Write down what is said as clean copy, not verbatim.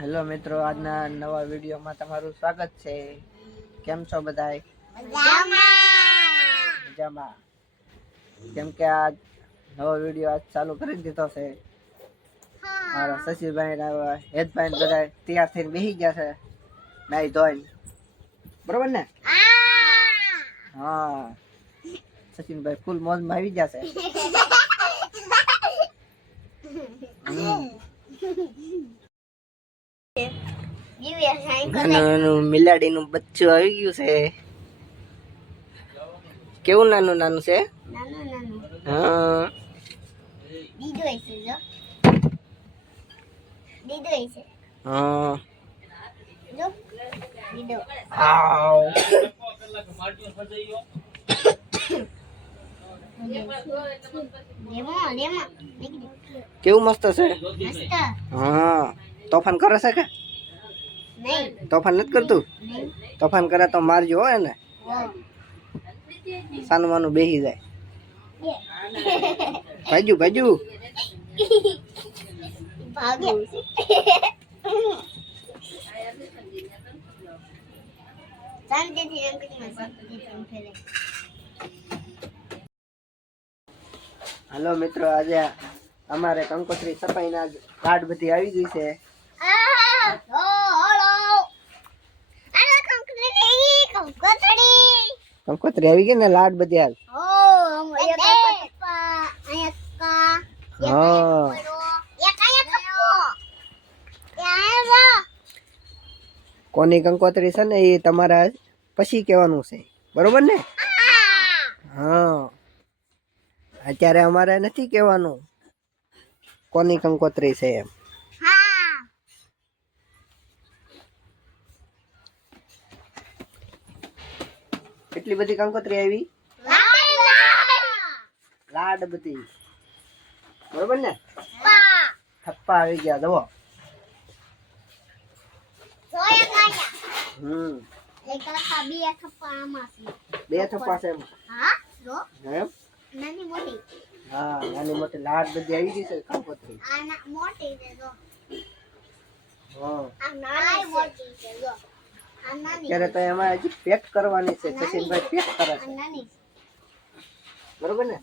Hello મિત્રો, આજના નવા વિડીયોમાં તમારું સ્વાગત છે। કેમ છો બધાય? મજામાં। કેમ કે આજ નવો વિડીયો આજ ચાલુ કરી દીધો છે। મારા શશીભાઈ ને હેતભાઈ ને બધા તૈયાર થઈને બેસી ગયા છે નાઈ ધોઈને, બરોબર ને? હા, સચિનભાઈ ફૂલ મોજમાં આવી ગયા છે। મિલાડી નું બચ્ચું આવી ગયું છે। કેવું નાનું નાનું છે? હા, હા, કેવું મસ્ત છે? હા, તોફાન કરે છે કે? તોફાન નથી કરતું? તોફાન કરે તો મારજો હો એને, સાનું માનું બેસી જાય। ભાજુ ભાજુ હાલો મિત્રો, આજે અમારે કંકોત્રી સફાઈ ના કાર્ડ બધી આવી ગઈ છે। કંકોત્રી આવી ગઈ ને, લાડ બધી હાલ। કોની કંકોત્રી છે ને એ તમારા પછી કહેવાનું છે, બરોબર ને? હા, અત્યારે અમારે નથી કહેવાનું કોની કંકોત્રી છે એમ। કેટલી બધી કંકોત્રી આવી? લાડ બધી, બરોબર ને? થપ્પા આવી ગયા, જુઓ। બે થપ્પા છે એમ? હા, નાની મોટી લાડ બધી આવી ગઈ છે કંકોત્રી। અત્યારે તો એમાં હજી પેક કરવાની છે, સચિનભાઈ પેક કરે છે, બરોબર ને?